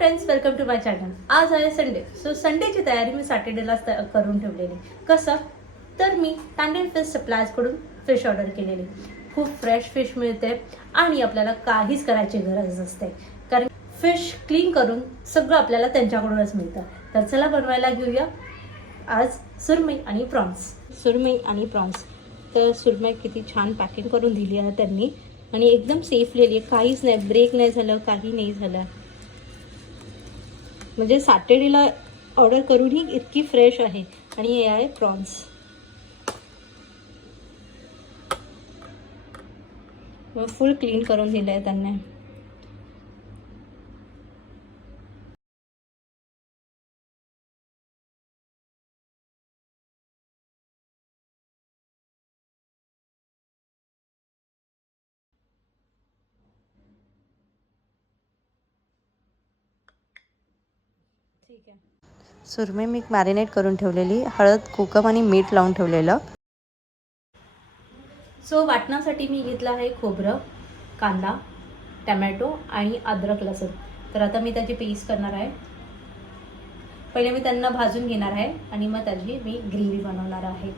Friends, welcome to my channel. आज आहे Sunday. So संडेची तयारी मी सॅटर्डेलाच करून ठेवलेली. कसं तर मी तांडेल फिश सप्लायर्सकडून फिश ऑर्डर केलेली. खूप फ्रेश फिश मिळते आणि आपल्याला काहीच करायची गरज नसते, कारण फिश क्लीन करून सगळं आपल्याला त्यांच्याकडूनच मिळतं. तर चला बनवायला घेऊया आज सुरमई आणि प्रॉन्स. तर सुरमई किती छान पॅकिंग करून दिली आहे त्यांनी आणि एकदम सेफ लिहिली आहे. काहीच नाही, ब्रेक नाही झालं, काही नाही झालं. म्हणजे सॅटर्डेला ऑर्डर करूनही इतकी फ्रेश आहे. आणि हे आहे प्रॉन्स. फुल क्लीन करून दिलं आहे त्यांनी. ठीक आहे. सुरमई मी मॅरिनेट करून ठेवलेली, हळद, कुकम आणि मीठ लावून ठेवलेलं. सो वाटण्यासाठी मी घेतलं आहे खोबरं, कांदा, टमॅटो आणि अद्रक लसूण. तर आता मी त्याची पेस्ट करणार आहे. पहिले मी त्यांना भाजून घेणार आहे आणि मग त्याची मी ग्रेव्ही बनवणार आहे.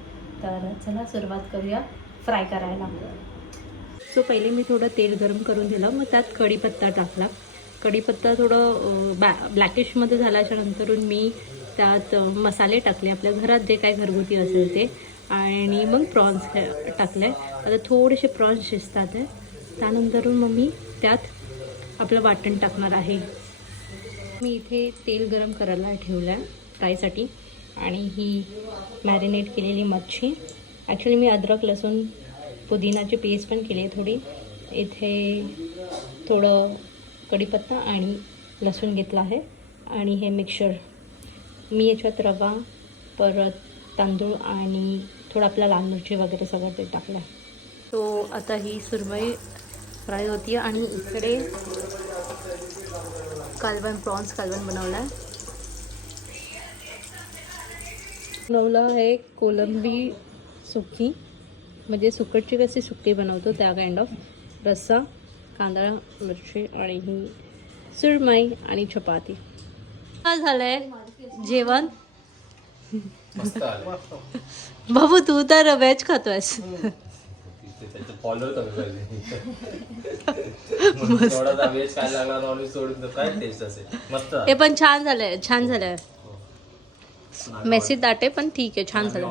तर चला सुरुवात करूया फ्राय करायला. सो पहिले मी थोडं तेल गरम करून दिलं, मग त्यात कढीपत्ता टाकला. कढीपत्ता थोडं ब्लॅकिशमध्ये झाल्याच्या नंतरून मी त्यात मसाले टाकले, आपल्या घरात जे काय घरगुती असेल ते, आणि मग प्रॉन्स टाकले. आता थोडेसे प्रॉन्स शिजतात आहे. त्यानंतरून मग मी त्यात आपलं वाटण टाकणार आहे. मी इथे तेल गरम करायला ठेवलं आहे फ्रायसाठी. आणि ही मॅरिनेट केलेली मच्छी, ॲक्च्युली मी अद्रक लसूण पुदिनाची पेस्ट पण केली आहे थोडी. इथे थोडं कढीपत्ता आणि लसूण घेतला आहे आणि हे मिक्सचर मी याच्यात रवा, परत तांदूळ आणि थोडं आपला लाल मिरची वगैरे सगळं ते टाकलं आहे. तो आता ही सुरमई फ्राय होती आणि इकडे प्रॉन्स कालवण बनवलं आहे कोलंबी सुकी, म्हणजे सुकटची कशी सुकी बनवतो त्या काइंड ऑफ. रस्सा, कांदा, मिरची आणि ही सुरमई आणि चपाती. काय झालंय जेवण? बाबू तू तर व्हेज खातोयस. हे पण छान झालंय, छान झालंय. मेसी दाटे पण ठीक आहे, छान झालं.